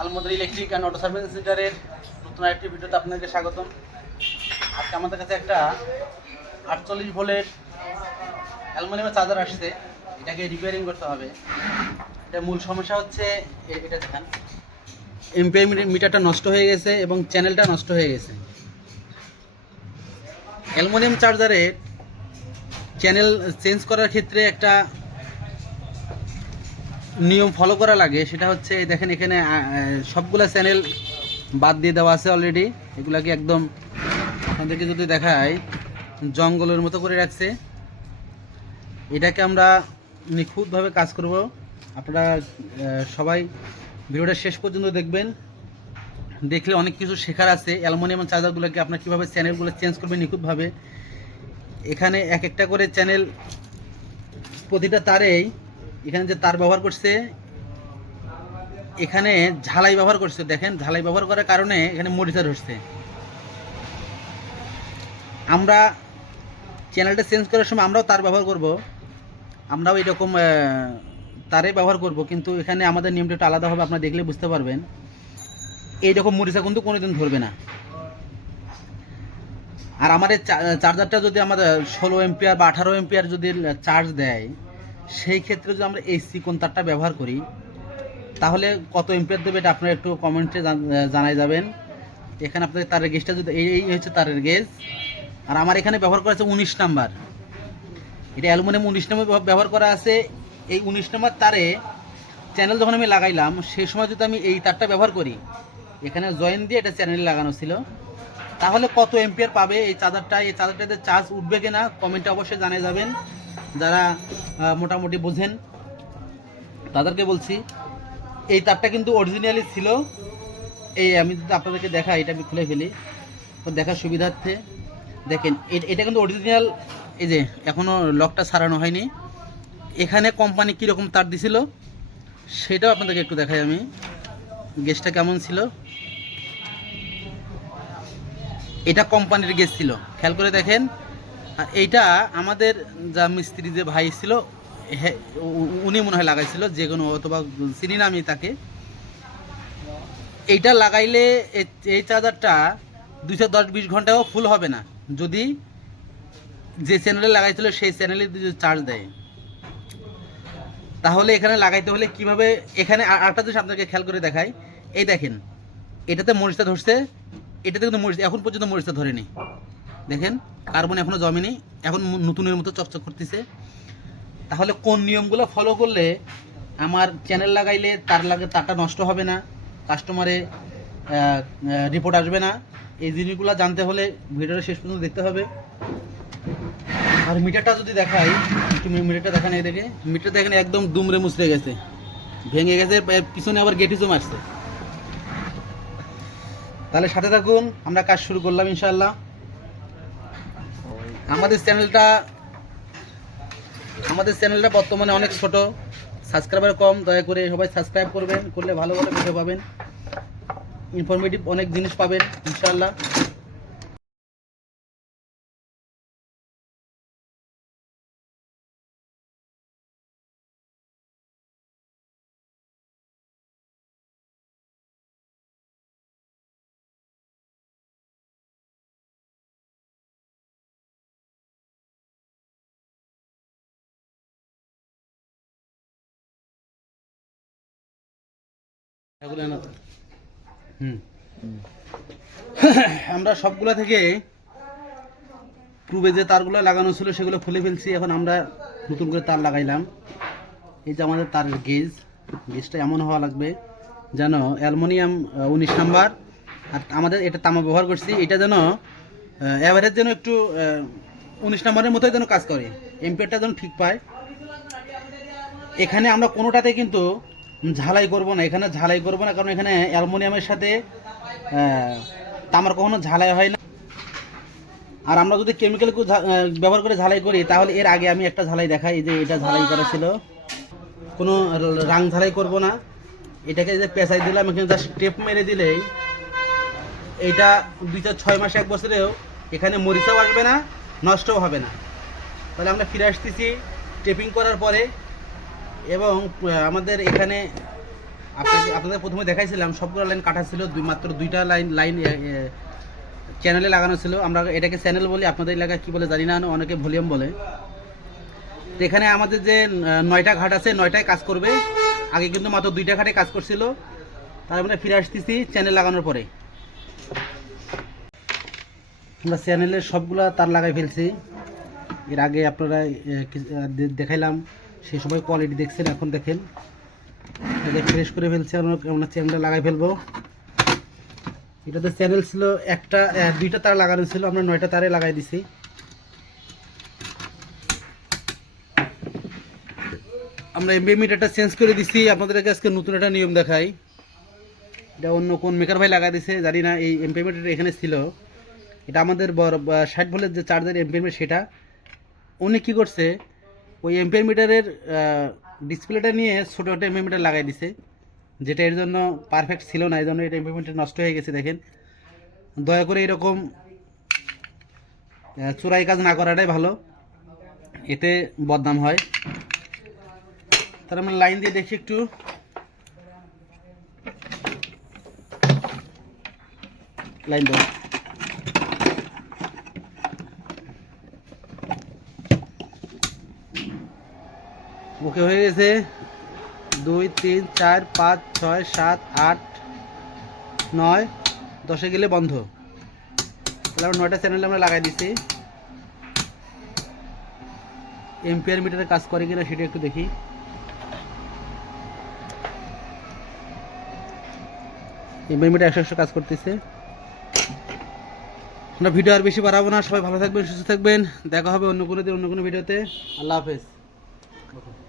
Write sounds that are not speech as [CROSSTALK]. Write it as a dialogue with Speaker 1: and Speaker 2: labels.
Speaker 1: Alamdar electric and auto service সেন্টারের নতুন আরেকটি ভিডিওতে আপনাদেরকে স্বাগতম আজকে আমাদের কাছে একটা আটচল্লিশ ভোল্টের অ্যালুমিনিয়ামের চার্জার আসছে এটাকে রিপেয়ারিং করতে হবে এটা মূল সমস্যা হচ্ছে এটা দেখান এমপিআই মিটারটা নষ্ট হয়ে গেছে এবং চ্যানেলটা নষ্ট হয়ে গেছে অ্যালুমিনিয়াম চার্জারে চ্যানেল চেঞ্জ করার ক্ষেত্রে একটা নিয়ম ফলো করা লাগে সেটা হচ্ছে দেখেন এখানে সবগুলা চ্যানেল বাদ দিয়ে দেওয়া আছে অলরেডি এগুলাকে একদম এখান যদি দেখায় জঙ্গলের মতো করে রাখছে এটাকে আমরা নিখুঁতভাবে কাজ করব আপনারা সবাই ভিডিওটা শেষ পর্যন্ত দেখবেন দেখলে অনেক কিছু শেখার আছে অ্যালুমিনিয়াম চার্জারগুলোকে আপনার কীভাবে চ্যানেলগুলো চেঞ্জ করবেন নিখুঁতভাবে এখানে এক একটা করে চ্যানেল প্রতিটা তারেই এখানে যে তার ব্যবহার করছে এখানে ঝালাই ব্যবহার করছে দেখেন ঝালাই ব্যবহার করার কারণে এখানে মরিচা ধরছে আমরা চ্যানেলটা চেঞ্জ করার সময় আমরাও তার ব্যবহার করব আমরাও এরকম তারে ব্যবহার করব কিন্তু এখানে আমাদের নিয়মটা একটু আলাদা হবে আপনারা দেখলে বুঝতে পারবেন এইরকম মরিচা কিন্তু কোনোদিন ধরবে না আর আমাদের চার্জারটা যদি আমাদের ষোলো এম্পিয়ার বা আঠারো এম্পিয়ার যদি চার্জ দেয় সেই ক্ষেত্রে যদি আমরা এই কোন তারটা ব্যবহার করি তাহলে কত এম্পিয়ার দেবে এটা আপনারা একটু কমেন্টে জানাই যাবেন এখানে আপনাদের তারের গেজটা যদি এই হচ্ছে তারের গেজ আর আমার এখানে ব্যবহার করা আছে উনিশ নাম্বার এটা অ্যালুমিনিয়াম উনিশ নম্বর ব্যবহার করা আছে এই উনিশ নাম্বার তারে চ্যানেল যখন আমি লাগাইলাম সেই সময় যদি আমি এই তারটা ব্যবহার করি এখানে জয়েন দিয়ে এটা চ্যানেল লাগানো ছিল তাহলে কত এম্পিয়ার পাবে এই চার্জারটা এই চার্জারটাতে চার্জ উঠবে কিনা কমেন্টে অবশ্যই জানিয়ে যাবেন যারা মোটামুটি বোঝেন তাদেরকে বলছি এই তারটা কিন্তু অরিজিনালি ছিল এই আমি যদি আপনাদেরকে দেখা এটা আমি খুলে ফেলি দেখার সুবিধার্থে দেখেন এটা কিন্তু অরিজিনাল এই যে এখনও লকটা সারানো হয়নি এখানে কোম্পানি কীরকম তার দিছিল সেটাও আপনাদেরকে একটু দেখাই আমি গেসটা কেমন ছিল এটা কোম্পানির গেস ছিল খেয়াল করে দেখেন আর এইটা আমাদের যা মিস্ত্রি যে ভাই ছিল উনি মনে হয় লাগাইছিল যে কোনো অথবা চিনি না আমি তাকে এইটা লাগাইলে এই চার্জারটা দুইশো দশ বিশ ঘন্টাও ফুল হবে না যদি যে চ্যানেলে লাগাইছিল সেই চ্যানেলে যদি চার্জ দেয় তাহলে এখানে লাগাইতে হলে কিভাবে এখানে আরেকটা জিনিস আপনাকে খেয়াল করে দেখাই এই দেখেন এটাতে মরিচটা ধরছে এটাতে কিন্তু মরিচ এখন পর্যন্ত মরিচটা ধরেনি দেখেন কার্বন এখনো জমেনি এখন নতুনের মতো চকচক করতেছে তাহলে কোন নিয়মগুলো ফলো করলে আমার চ্যানেল লাগাইলে তার লাগে তারটা নষ্ট হবে না কাস্টমারে রিপোর্ট আসবে না এই জিনিসগুলো জানতে হলে ভিডিওটা শেষ পর্যন্ত দেখতে হবে আর মিটারটা যদি দেখাই একটু মিটারটা দেখান এই দেখে মিটার দেখেন একদম দুমরে মুচড়ে গেছে ভেঙে গেছে পিছনে আবার জমে মারছে তাহলে সাথে থাকুন আমরা কাজ শুরু করলাম ইনশাল্লাহ আমাদের চ্যানেলটা আমাদের চ্যানেলটা বর্তমানে অনেক ছোট সাবস্ক্রাইবার কম দয়া করে সবাই সাবস্ক্রাইব করবেন করলে ভালো ভালো ভিডিও পাবেন ইনফরমেটিভ অনেক জিনিস পাবেন ইনশাআল্লাহ [LAUGHS] আমরা সবগুলো থেকে পূর্বে যে তারগুলো লাগানো ছিল সেগুলো খুলে ফেলছি এখন আমরা নতুন করে তার লাগাইলাম এই যে আমাদের তারের গেজ গেজটা এমন হওয়া লাগবে যেন অ্যালমোনিয়াম উনিশ নাম্বার আর আমাদের এটা তামা ব্যবহার করছি এটা যেন অ্যাভারেজ যেন একটু উনিশ নাম্বারের মতোই যেন কাজ করে এমপিয়ারটা যেন ঠিক পায় এখানে আমরা কোনোটাতে কিন্তু ঝালাই করব না এখানে ঝালাই করব না কারণ এখানে অ্যালমোনিয়ামের সাথে তামার কখনো ঝালাই হয় না আর আমরা যদি কেমিক্যাল ব্যবহার করে ঝালাই করি তাহলে এর আগে আমি একটা ঝালাই দেখাই যে এটা ঝালাই করা ছিল কোনো রাং ঝালাই করব না এটাকে যে পেঁচাই দিলাম এখানে জাস্ট টেপ মেরে দিলেই এটা দুই চার ছয় মাসে এক বছরেও এখানে মরিচাও আসবে না নষ্টও হবে না তাহলে আমরা ফিরে আসতেছি টেপিং করার পরে এবং আমাদের এখানে আপনাদের প্রথমে দেখাইছিলাম সবগুলো লাইন কাটা ছিল দুই মাত্র দুইটা লাইন লাইন চ্যানেলে লাগানো ছিল আমরা এটাকে চ্যানেল বলি আপনাদের এলাকায় কী বলে জানি না অনেকে ভলিউম বলে এখানে আমাদের যে নয়টা ঘাট আছে নয়টায় কাজ করবে আগে কিন্তু মাত্র দুইটা ঘাটে কাজ করছিল তার মানে ফিরে আসতেছি চ্যানেল লাগানোর পরে আমরা চ্যানেলের সবগুলা তার লাগাই ফেলছি এর আগে আপনারা দেখাইলাম সেই সময় কোয়ালিটি দেখছেন এখন দেখেন এটা ফ্রেশ করে ফেলছে আমরা আমরা চ্যানেলটা লাগাই ফেলবো এটাতে চ্যানেল ছিল একটা দুইটা তার লাগানো ছিল আমরা নয়টা তারে লাগাই দিছি আমরা এমবি মিটারটা চেঞ্জ করে দিছি আপনাদেরকে আজকে নতুন একটা নিয়ম দেখাই এটা অন্য কোন মেকার ভাই লাগাই দিছে জানি না এই এমপি মিটার এখানে ছিল এটা আমাদের ষাট ভোলের যে চার্জের এমপি সেটা উনি কী করছে ওই এমপিয়ার মিটারের ডিসপ্লেটা নিয়ে ছোটো একটা এম্পিয়ার মিটার লাগাই দিছে যেটা এর জন্য পারফেক্ট ছিল না এই জন্য এটা এম্পিয়ার মিটার নষ্ট হয়ে গেছে দেখেন দয়া করে এরকম চোরাই কাজ না করাটাই ভালো এতে বদনাম হয় তার মানে লাইন দিয়ে দেখি একটু লাইন দেওয়া ওকে হয়ে গেছে দুই তিন চার পাঁচ ছয় সাত আট নয় দশে গেলে বন্ধ তাহলে আমরা নয়টা চ্যানেল আমরা লাগাই দিচ্ছি এম্পিয়ার মিটারে কাজ করে কিনা সেটা একটু দেখি এম্পিয়ার মিটার একশো একশো কাজ করতেছে আমরা ভিডিও আর বেশি বাড়াবো না সবাই ভালো থাকবেন সুস্থ থাকবেন দেখা হবে অন্য কোনো দিন অন্য কোনো ভিডিওতে আল্লাহ হাফেজ